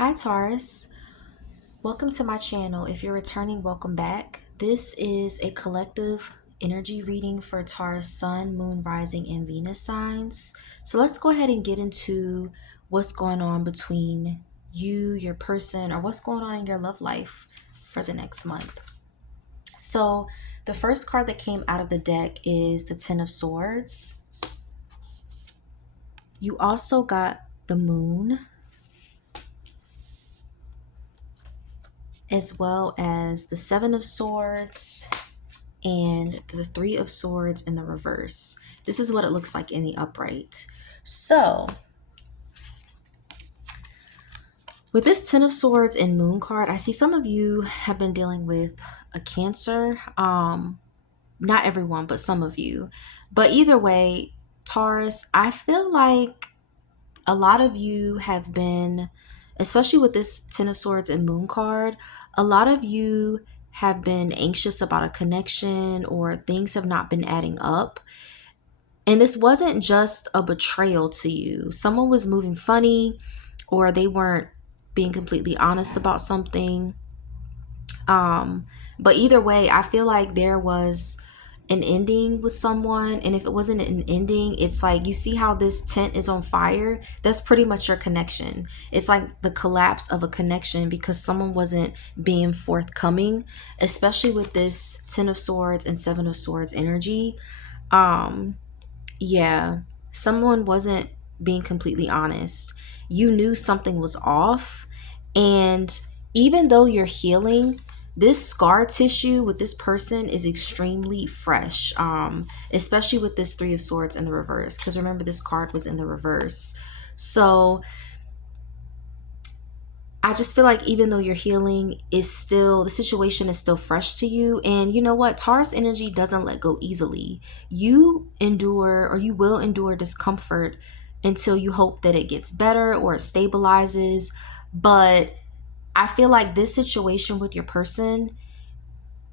Hi Taurus, welcome to my channel. If you're returning, welcome back. This is a collective energy reading for Taurus Sun, Moon, Rising, and Venus signs. So let's go ahead and get into what's going on between you, your person, or what's going on in your love life for the next month. So the first card that came out of the deck is the Ten of Swords. You also got the Moon, as well as the Seven of Swords and the Three of Swords in the reverse. This is what it looks like in the upright. So with this Ten of Swords and Moon card, I see some of you have been dealing with a Cancer. Not everyone, but some of you. But either way, Taurus, I feel like a lot of you have been, especially with this Ten of Swords and Moon card, a lot of you have been anxious about a connection, or things have not been adding up. And this wasn't just a betrayal to you. Someone was moving funny, or they weren't being completely honest about something. But either way, I feel like there was an ending with someone, and if it wasn't an ending, it's like, you see how this tent is on fire? That's pretty much your connection. It's like the collapse of a connection because someone wasn't being forthcoming, especially with this Ten of Swords and Seven of Swords energy. Yeah, someone wasn't being completely honest. You knew something was off, and even though you're healing, this scar tissue with this person is extremely fresh, especially with this Three of Swords in the reverse, because remember, this card was in the reverse. So I just feel like even though you're healing, is still, the situation is still fresh to you. And you know what? Taurus energy doesn't let go easily. You endure, or you will endure, discomfort until you hope that it gets better or it stabilizes. But I feel like this situation with your person,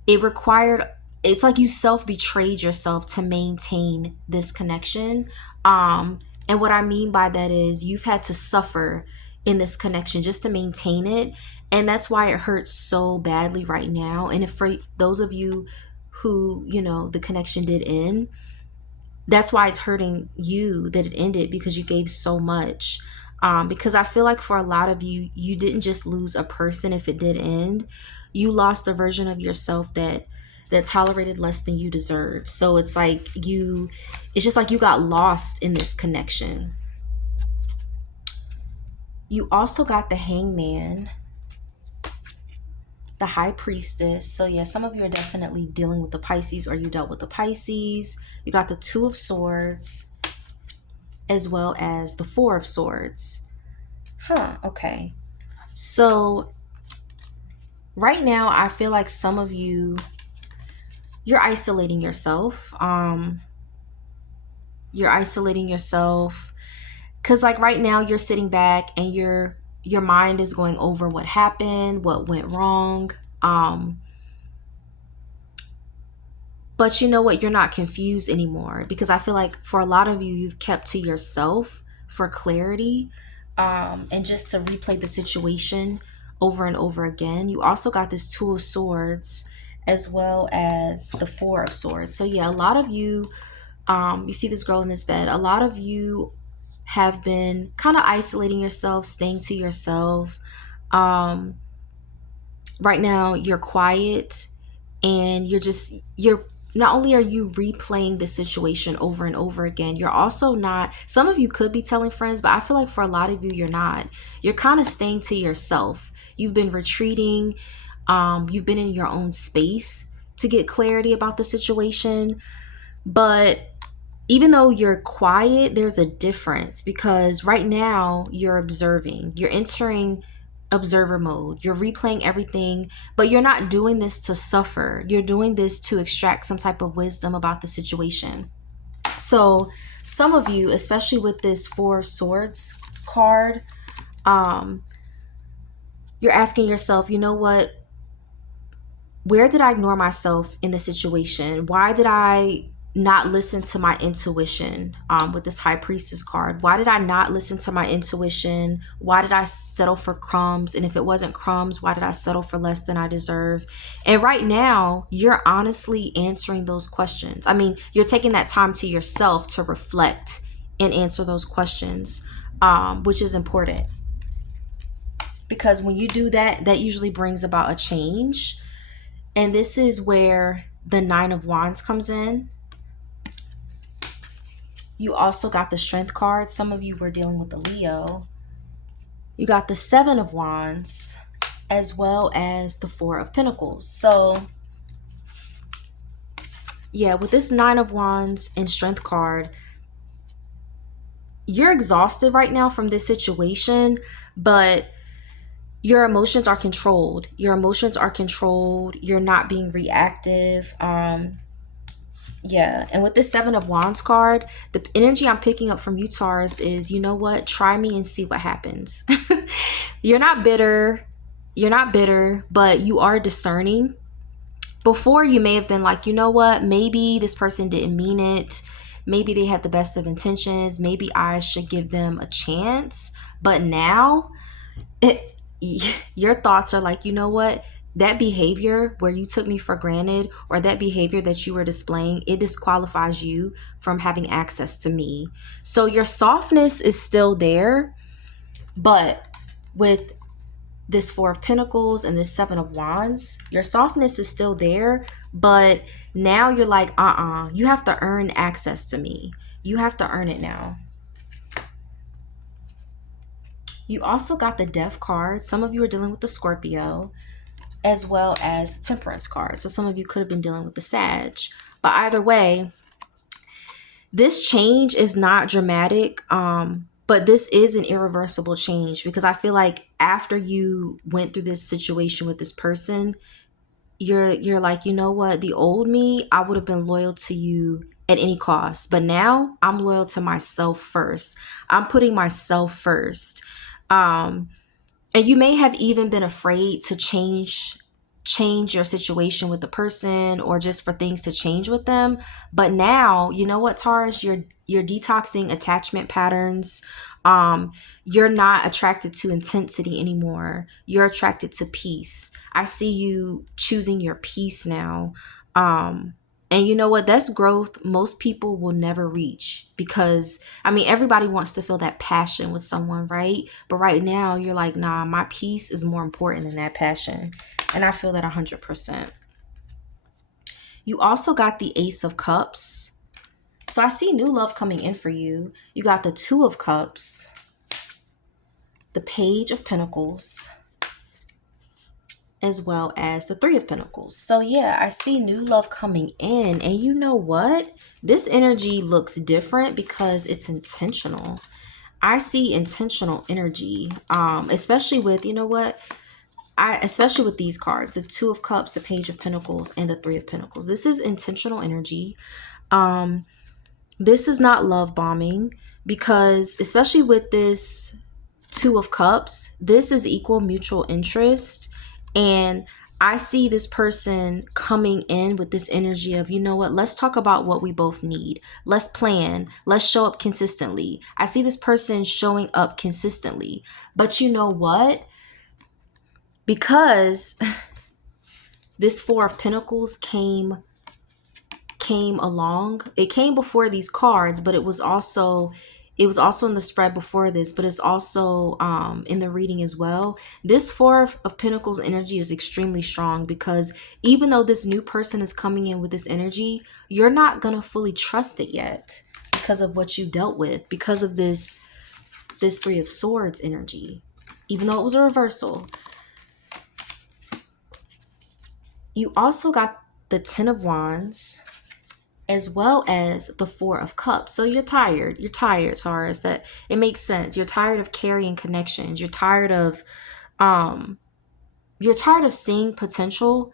it required, it's like you self-betrayed yourself to maintain this connection. And what I mean by that is you've had to suffer in this connection just to maintain it, and that's why it hurts so badly right now. And if for those of you who, you know, the connection did end, that's why it's hurting you that it ended, because you gave so much. Because I feel like for a lot of you, you didn't just lose a person. If it did end, you lost a version of yourself that tolerated less than you deserve. So it's like it's just like you got lost in this connection. You also got the Hangman, the High Priestess. So yeah, some of you are definitely dealing with the Pisces, or you dealt with the Pisces. You got the Two of Swords, as well as the Four of Swords. Okay. So right now, I feel like some of you, you're isolating yourself. You're isolating yourself because, like, right now you're sitting back and your mind is going over what happened, what went wrong. But you know what? You're not confused anymore, because I feel like for a lot of you, you've kept to yourself for clarity, and just to replay the situation over and over again. You also got this Two of Swords, as well as the Four of Swords. So yeah, a lot of you, you see this girl in this bed, a lot of you have been kind of isolating yourself, staying to yourself. Right now you're quiet, and you're not only are you replaying the situation over and over again, you're also not, some of you could be telling friends, but I feel like for a lot of you, you're not. You're kind of staying to yourself. You've been retreating. You've been in your own space to get clarity about the situation. But even though you're quiet, there's a difference, because right now you're observing, you're entering observer mode, you're replaying everything, but you're not doing this to suffer. You're doing this to extract some type of wisdom about the situation. So some of you, especially with this Four of Swords card, you're asking yourself, you know what, where did I ignore myself in the situation? Why did I not listen to my intuition with this High Priestess card? Why did I not listen to my intuition? Why did I settle for crumbs? And if it wasn't crumbs, why did I settle for less than I deserve? And right now, you're honestly answering those questions. I mean, you're taking that time to yourself to reflect and answer those questions, which is important. Because when you do that, that usually brings about a change. And this is where the Nine of Wands comes in. You also got the Strength card. Some of you were dealing with the Leo. You got the Seven of Wands, as well as the Four of Pentacles. So, yeah, with this Nine of Wands and Strength card, you're exhausted right now from this situation, but your emotions are controlled. Your emotions are controlled. You're not being reactive. Yeah, and with this Seven of Wands card, the energy I'm picking up from you, Taurus, is, you know what? Try me and see what happens. You're not bitter. You're not bitter, but you are discerning. Before, you may have been like, you know what? Maybe this person didn't mean it. Maybe they had the best of intentions. Maybe I should give them a chance. But now, your thoughts are like, you know what? That behavior where you took me for granted, or that behavior that you were displaying, it disqualifies you from having access to me. So your softness is still there, but with this Four of Pentacles and this Seven of Wands, your softness is still there, but now you're like, you have to earn access to me. You have to earn it now. You also got the Death card. Some of you are dealing with the Scorpio, as well as the Temperance card. So some of you could have been dealing with the Sag. But either way, this change is not dramatic, but this is an irreversible change, because I feel like after you went through this situation with this person, you're like, you know what? The old me, I would have been loyal to you at any cost. But now I'm loyal to myself first. I'm putting myself first. And you may have even been afraid to change your situation with the person, or just for things to change with them. But now, you know what, Taurus, you're detoxing attachment patterns. You're not attracted to intensity anymore. You're attracted to peace. I see you choosing your peace now. And you know what? That's growth most people will never reach, because, I mean, everybody wants to feel that passion with someone, right? But right now, you're like, nah, my peace is more important than that passion. And I feel that 100%. You also got the Ace of Cups. So I see new love coming in for you. You got the Two of Cups, the Page of Pentacles, as well as the Three of Pentacles. So yeah, I see new love coming in. And you know what? This energy looks different because it's intentional. I see intentional energy, especially with, you know what? Especially with these cards, the Two of Cups, the Page of Pentacles, and the Three of Pentacles. This is intentional energy. This is not love bombing, because especially with this Two of Cups, this is equal mutual interest. And I see this person coming in with this energy of, you know what, let's talk about what we both need. Let's plan. Let's show up consistently. I see this person showing up consistently. But you know what? Because this Four of Pentacles came along. It came before these cards, but it was also in the spread before this, but it's also in the reading as well. This Four of Pentacles energy is extremely strong, because even though this new person is coming in with this energy, you're not going to fully trust it yet because of what you dealt with, because of this Three of Swords energy, even though it was a reversal. You also got the Ten of Wands, as well as the Four of Cups. So you're tired. You're tired, Taurus. That it makes sense. You're tired of carrying connections. You're tired of seeing potential.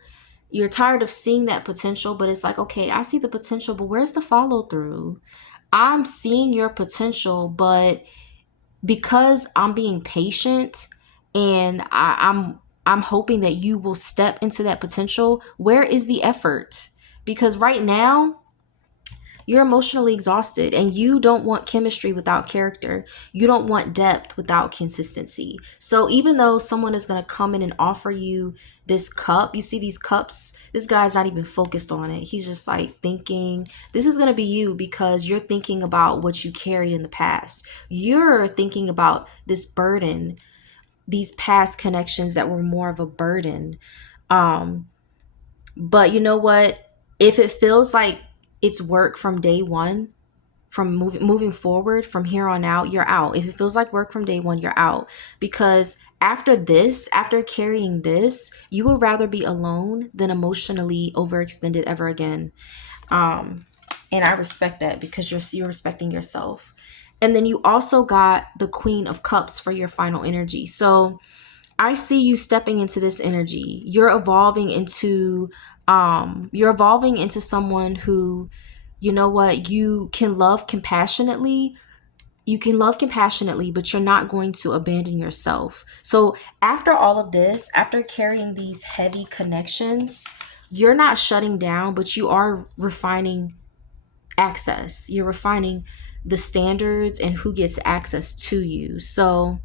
You're tired of seeing that potential, but it's like, okay, I see the potential, but where's the follow through? I'm seeing your potential, but because I'm being patient and I'm hoping that you will step into that potential, where is the effort? Because right now, You're emotionally exhausted, and you don't want chemistry without character. You don't want depth without consistency. So even though someone is going to come in and offer you this cup, you see these cups, this guy's not even focused on it. He's just like thinking, this is going to be you because you're thinking about what you carried in the past. You're thinking about this burden, these past connections that were more of a burden. Um, but you know what? If it feels like it's work from day one, from moving forward from here on out, you're out. If it feels like work from day one, you're out. Because after this, after carrying this, you would rather be alone than emotionally overextended ever again. Um, and I respect that because you're respecting yourself. And then you also got the Queen of Cups for your final energy. So I see you stepping into this energy. You're evolving into someone who, you know what, you can love compassionately. You can love compassionately, but you're not going to abandon yourself. So after all of this, after carrying these heavy connections, you're not shutting down, but you are refining access. You're refining the standards and who gets access to you. So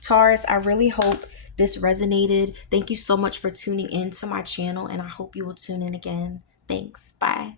Taurus, I really hope this resonated. Thank you so much for tuning in to my channel, and I hope you will tune in again. Thanks. Bye.